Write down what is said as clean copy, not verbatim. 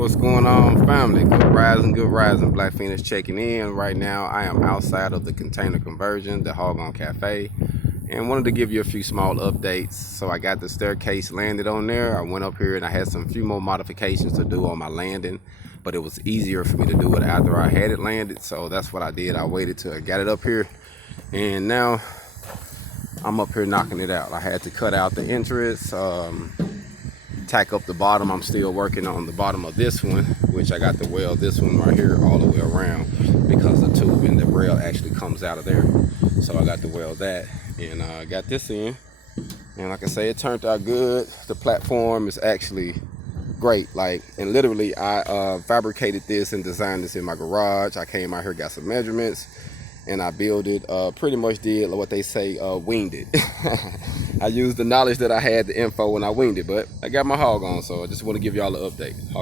What's going on, family? Good rising. Black Phoenix checking in. Right now, I am outside of the container conversion, the Hogon Cafe, and wanted to give you a few small updates. So I got the staircase landed on there. I went up here and I had some few more modifications to do on my landing, but it was easier for me to do it after I had it landed. So that's what I did. I waited till I got it up here, and now I'm up here knocking it out. I had to cut out the entrance, tack up the bottom. I'm still working on the bottom of this one, which I got to weld this one right here all the way around because the tube and the rail actually comes out of there. So I got to weld that, and got this in, and like I say, it turned out good. The platform is actually great, and literally I fabricated this and designed this in my garage. I came out here, got some measurements, and I built it, pretty much did what they say, winged it. I used the knowledge that I had, the info, when I winged it, but I got my hog on, so I just want to give y'all an update.